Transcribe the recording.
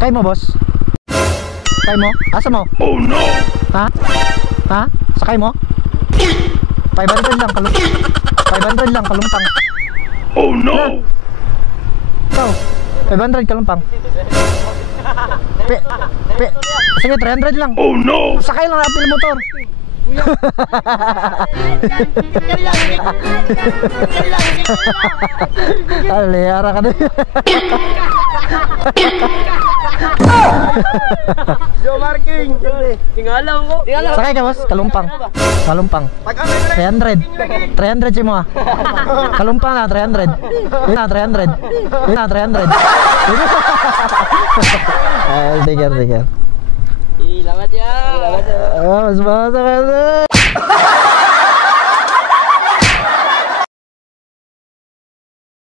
Kay mo, boss? Sakay mo? Asa mo? Oh no! Ha? Ha? Sakay mo? 500 lang, 500 lang, kalumpang. Oh no! Ikaw, 500 kalumpang. Sige, 300 lang. Oh no! Sakay lang, apil motor. Aliyara ka na. Joe Marking. Tingalaw ko. Sakay ka, boss? Kalumpang. Kalumpang. 300. 300 si mo ah. Kalumpang na, 300. Yun na, 300. Yun na, 300. Ay, sige. Ilamat yan. Mas basa ka na.